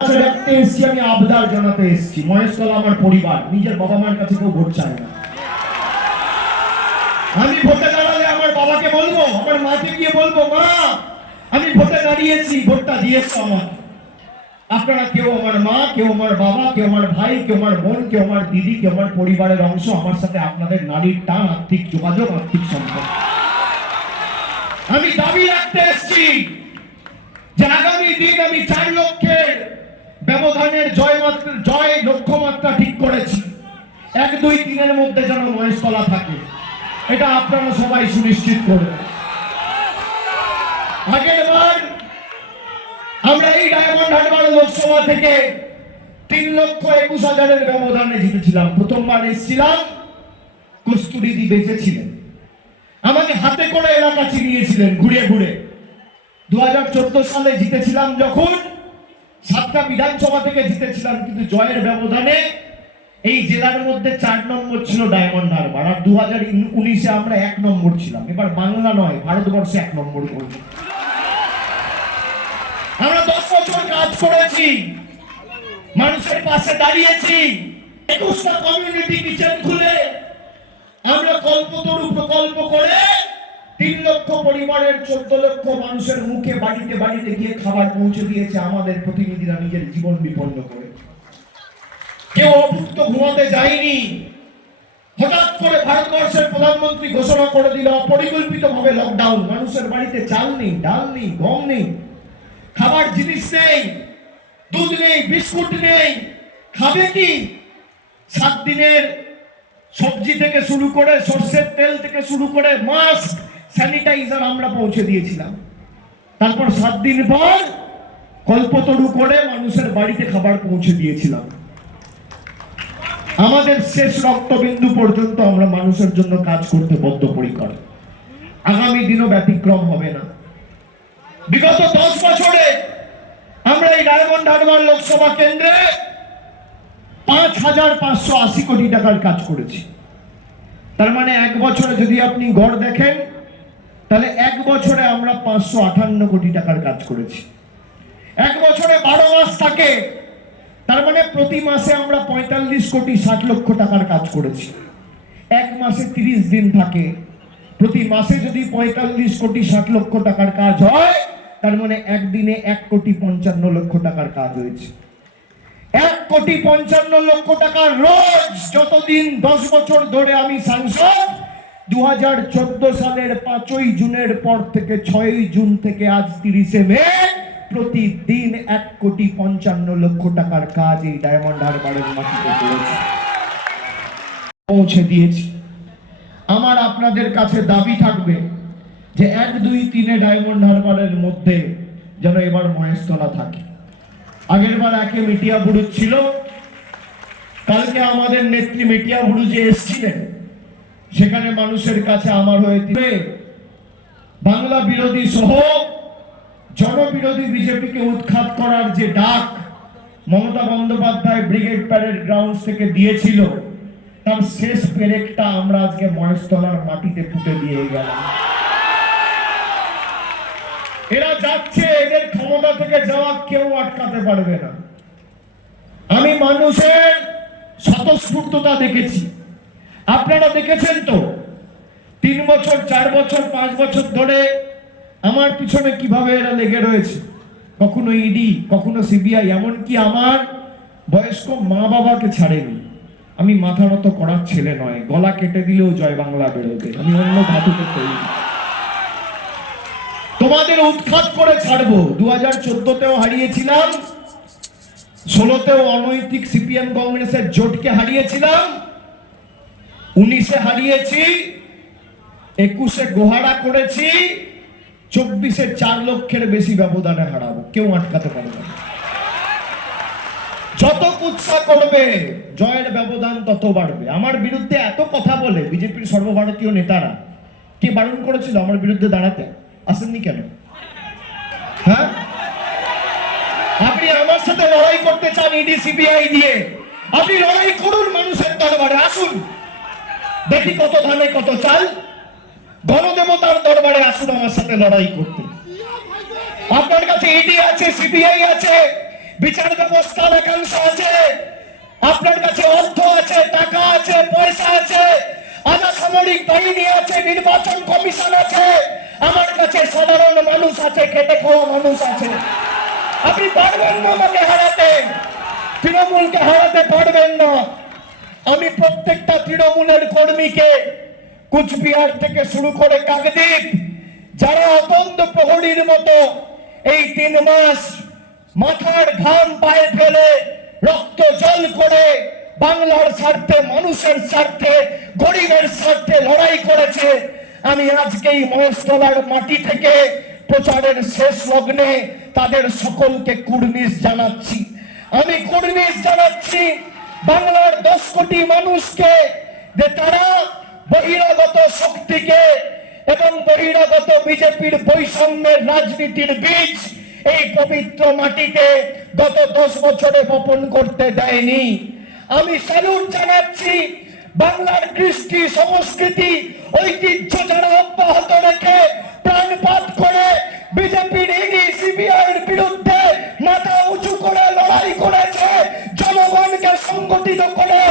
রাখতে এসেছি, আমি আবদার জানাতে এসেছি। মহেশতলা আমার পরিবার, নিজের বাবা মার কাছে কেউ ভোট চায় না। আমি ভোটে দাঁড়ালে আমার বাবাকে বলবো, আমার মাকে গিয়ে বলবো, মা আমি ভোটে দাঁড়িয়েছি, ভোটটা দিয়েছো আমাকে। আপনারা কেউ আমার মা, কেউ আমার বাবা, কেউ আমার ভাই, কেউ আমার বোন, কেউ আমার দিদি, কেউ আমার পরিবারের অংশ। আমার সাথে আপনাদের নারীর টান, আর্থিক যোগাযোগ, আর্থিক সম্পর্ক। আমি দাবি রাখতে এসেছি যে আগামী দিন আমি 4 লক্ষের ব্যবধানের জয় লক্ষ্যমাত্রা ঠিক করেছি। 1, 2, 3-এর মধ্যে যেন মহেশতলা থাকে, এটা আপনারা সবাই সুনিশ্চিত করবেন। আগের বার আমরা এই ডায়মন্ড হারবার লোকসভা থেকে 3,21,000-এর ব্যবধানে জিতেছিলাম। প্রথমবার এসেছিলাম, কস্তুরীদি বেঁচেছিলেন, আমাকে হাতে করে এলাকা চিনিয়েছিলেন ঘুরে ঘুরে। 2014 সালে জিতেছিলাম যখন, 7টা বিধানসভা থেকে জিতেছিলাম, কিন্তু জয়ের ব্যবধানে এই জেলার মধ্যে 4 নম্বর ছিল ডায়মন্ড হারবার। আর 2019-এ আমরা 1 নম্বর ছিলাম। এবার বাংলা নয়, ভারতবর্ষে 1 নম্বর করব। আমরা 10 বছর কাজ করেছি, মানুষের পাশে দাঁড়িয়েছি। 21টা কমিউনিটি কিচেন খুলে আমরা কল্পতরু প্রকল্প করে 3 লক্ষ পরিবারের 14 লক্ষ মানুষের মুখে বাড়িতে বাড়িতে গিয়ে খাবার পৌঁছে দিয়েছে আমাদের প্রতিনিধিরা নিজের জীবন বিপন্ন করে। কেউ অভুক্ত ঘুমাতে যায়নি। হঠাৎ করে ভারতবর্ষের প্রধানমন্ত্রী ঘোষণা করে দিল অপরিকল্পিতভাবে লকডাউন। মানুষের বাড়িতে চাল নেই, ডাল নেই, গম নেই, খাবার জিনিস নেই, দুধ নেই, বিস্কুট নেই, খাবে কি? 7 দিনের সবজি থেকে শুরু করে, সরষের তেল থেকে শুরু করে, মাস্ক, স্যানিটাইজার আমরা পৌঁছে দিয়েছিলাম। তারপর 7 দিন পর কল্পতরু করে মানুষের বাড়িতে খাবার পৌঁছে দিয়েছিলাম। আমাদের শেষ রক্তবিন্দু পর্যন্ত আমরা মানুষের জন্য কাজ করতে বদ্ধপরিকর। আগামী দিনও ব্যতিক্রম হবে না। বিগত 10 বছরে আমরা এই ডায়মন্ড হারবার লোকসভা কেন্দ্রে 5,580 কোটি টাকার কাজ করেছি। তার মানে 1 বছরে যদি আপনি গড় দেখেন, তাহলে 1 বছরে আমরা 558 কোটি টাকার কাজ করেছি। 1 বছরে 12 মাস থাকে, তার মানে প্রতি মাসে আমরা 45 কোটি 60 লক্ষ টাকার কাজ করেছি। 1 মাসে 30 দিন থাকে, প্রতি মাসে যদি 45 কোটি 60 লক্ষ টাকার কাজ হয়, তার মানে একদিনে 1 কোটি 55 লক্ষ টাকার কাজ হয়েছে। 1 কোটি 55 লক্ষ টাকার রোজ। যতদিন 10 বছর ধরে আমি সাংসদ, 2014 সালের 5ই জুনের পর থেকে 6ই জুন থেকে আজ 30শে মে, প্রতিদিন 1 কোটি 55 লক্ষ টাকার কাজ এই ডায়মন্ড হারবারের মাটিতে করেছে, পৌঁছে দিয়েছি। আমার আপনাদের কাছে দাবি থাকবে যে 1, 2, 3-এ ডায়মন্ড হারবারের মধ্যে যেন এবার মহেশতলা থাকে। আগের বার 1-এ মিটিয়া বুরুজ ছিল, কালকে আমাদের নেত্রী মিটিয়া বুরুজে এসেছিলেন। সেখানে মানুষের কাছে আমার হয়ে বাংলা বিরোধী সহ জনবিরোধী বিজেপিকে উৎখাত করার যে ডাক Mamata Bandyopadhyay brigade parade grounds থেকে দিয়েছিল, তার শেষ পেরেকটা আমরা আজকে মহেশতলার মাটিতে পুঁতে দিয়ে গেলাম। এরা যাচ্ছে, এদের ক্ষমতা থেকে যাওয়া কেউ আটকাতে পারবে না। আমি মানুষের স্বতঃস্ফূর্ততা দেখেছি, আপনারা দেখেছেন তো। 3 বছর, 4 বছর, 5 বছর ধরে আমার পিছনে কিভাবে এরা লেগে রয়েছে। কখনো ইডি, কখনো সিবিআই, এমনকি আমার বয়স্ক মা বাবাকে ছাড়েনি। আমি মাথা নত করার ছেলে নয়, গলা কেটে দিলেও জয় বাংলা বেরোবে, আমি অন্য ধাতুতে তৈরি। তোমাদের উৎখাত করে ছাড়বো। 2014-তেও হারিয়েছিলাম, 16-তেও অনৈতিক সিপিএম কংগ্রেসের জোটকে হারিয়েছিলাম, 19-এ হারিয়েছি, 21-এ গোহারা করেছি, 24-এ 4 লক্ষের বেশি ব্যবধানে হারাবো। কেউ আটকাতে পারবে না। যত কুৎসা করবে জয়ের ব্যবধান তত বাড়বে। আমার বিরুদ্ধে এত কথা বলে বিজেপির সর্বভারতীয় নেতারা, কে বারণ করেছিল আমার বিরুদ্ধে দাঁড়াতে? আসেননি কেন? হ্যাঁ, আপনি আমার সাথে লড়াই করতে চান ইডি সিবিআই দিয়ে, আপনি লড়াই করুন মানুষের দরবারে, আসুন, দেখি কত ধানে কত চাল। গণদেবতার দরবারে আসুন আমার সাথে লড়াই করতে। আপনার কাছে ইডি আছে, সিবিআই আছে, বিচার ব্যবস্থার একাংশ আছে, আপনার কাছে অর্থ আছে, টাকা আছে, পয়সা আছে, আধা সামরিক বাহিনী আছে, নির্বাচন কমিশন আছে, আমার কাছে সাধারণ মানুষ আছে, খেটে খাওয়া মানুষ আছে। আপনি পারবেন না আমাকে হারাতে, তৃণমূলকে হারাতে পারবেন না। আমি প্রত্যেকটা তৃণমূলের কর্মীকে কুচবিহার থেকে শুরু করে কাকদ্বীপ, যারা অতন্ত প্রহরীর মতো এই 3 মাস মাথার ঘাম পায়ে ফেলে রক্ত জল করে বাংলার স্বার্থে, মানুষের স্বার্থে, গরিবের স্বার্থে লড়াই করেছে, আমি আজকে এই মহেশতলার মাটি থেকে প্রচারের শেষ লগ্নে তাদের সকলকে কুর্নিশ জানাচ্ছি। আমি কুর্নিশ জানাচ্ছি বাংলার 10 কোটি মানুষকে, যে তারা বহিরাগত শক্তিকে এবং বহিরাগত বিজেপির বৈষম্যের রাজনীতির বীজ এই পবিত্র মাটিতে গত 10 বছরে বপন করতে দেয়নি। আমি স্যালুট জানাচ্ছি বাংলার কৃষ্টি, সংস্কৃতি, ঐতিহ্য যারা অব্যাহত রেখে প্রাণপাত করে বিজেপির ইডি সিবিআইয়ের বিরুদ্ধে মাথা উঁচু করে লড়াই করেছে, জনগণকে সংগঠিত করে।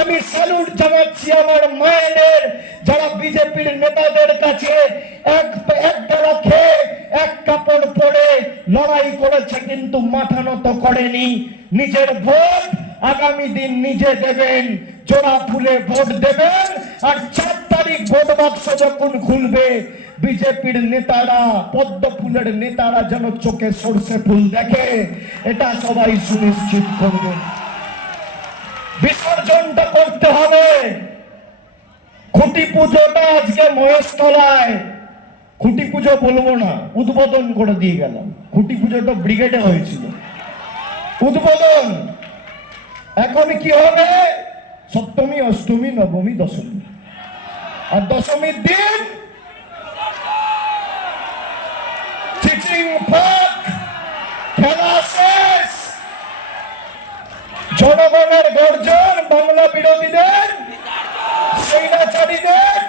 আমি স্যালুট জানাচ্ছি আমার মায়েদের, যারা বিজেপির নেতাদের কাছে এক বেলা খেয়ে এক কাপড় পরে লড়াই করেছে, কিন্তু মাথা নত করেনি। নিজের ভোট আগামী দিন নিজে দেবেন, জোড়া ফুলে ভোট দেবেন, আর 4 তারিখ ভোট বাক্স যখন খুলবে বিজেপির নেতারা, পদ্ম ফুলের নেতারা যেন চোখে সরষে ফুল দেখে, এটা সবাই সুনিশ্চিত করবেন। বিসর্জনটা করতে হবে। খুঁটি পুজোটা আজকে মহেশতলায়, খুঁটি পুজো বলবো না, উদ্বোধন করে দিয়ে গেলাম। খুঁটি পুজোটা ব্রিগেডে হয়েছিল, উদ্বোধন। এখন কি হবে? সপ্তমী, অষ্টমী, নবমী, দশমী, আর দশমীর দিন চিচিং ফাঁক, খেলা শেষ। জনগণের গর্জন, বাংলা বিরোধীদের, স্বৈরাচারীদের,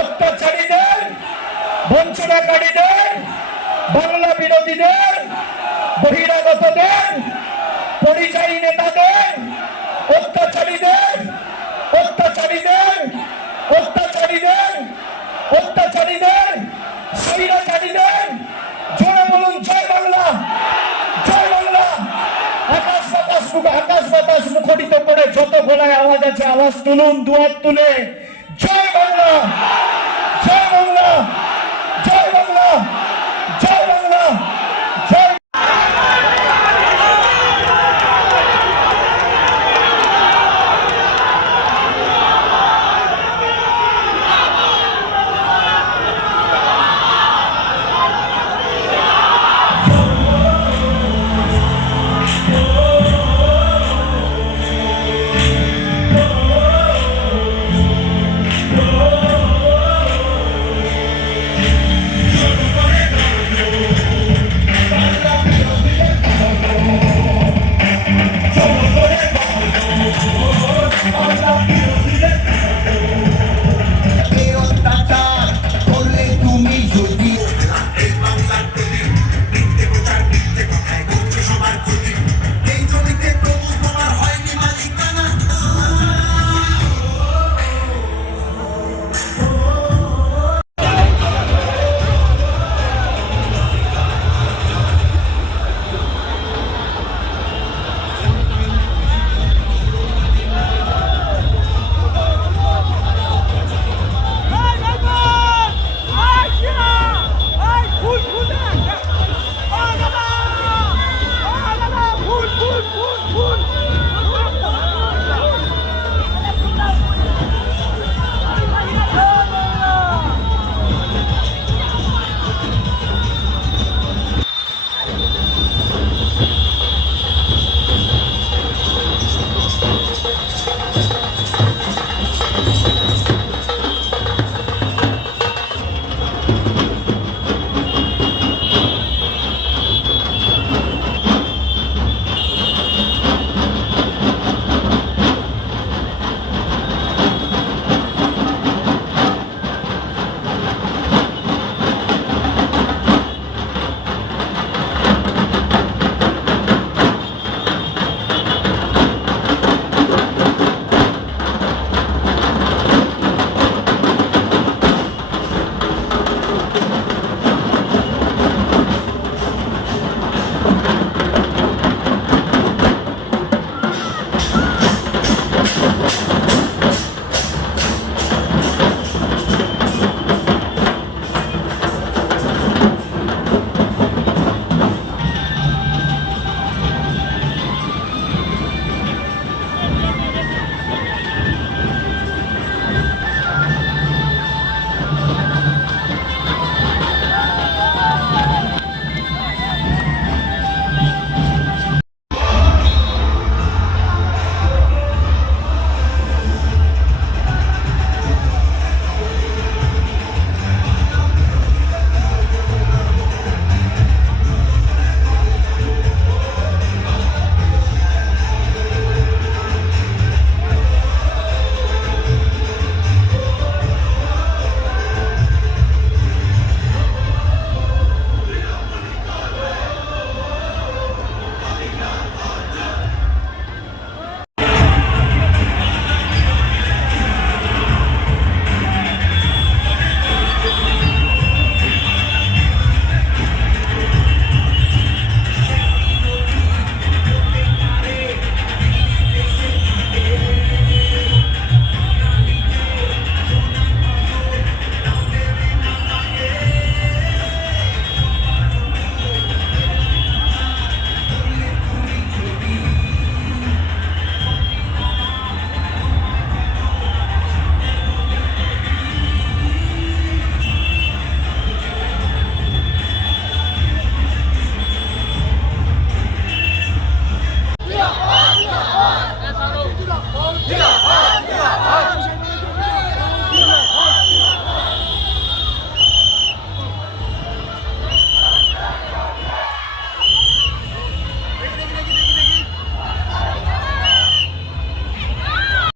অত্যাচারীদের, বঞ্চনাকারীদের, বাংলা বিরোধীদের, বহিরাগতদের, পরিযায়ী নেতাদের, অত্যাচারীদের, অত্যাচারীদের, অত্যাচারীদের, অত্যাচারীদের, স্বৈরাচারীদের। জোরে বলুন জয় বাংলা, জয় বাংলা। আকাশ বাতাস মুখরিত করে যত গলায় আওয়াজ আছে আওয়াজ তুলুন, দুহাত তুলে জয় বাংলা।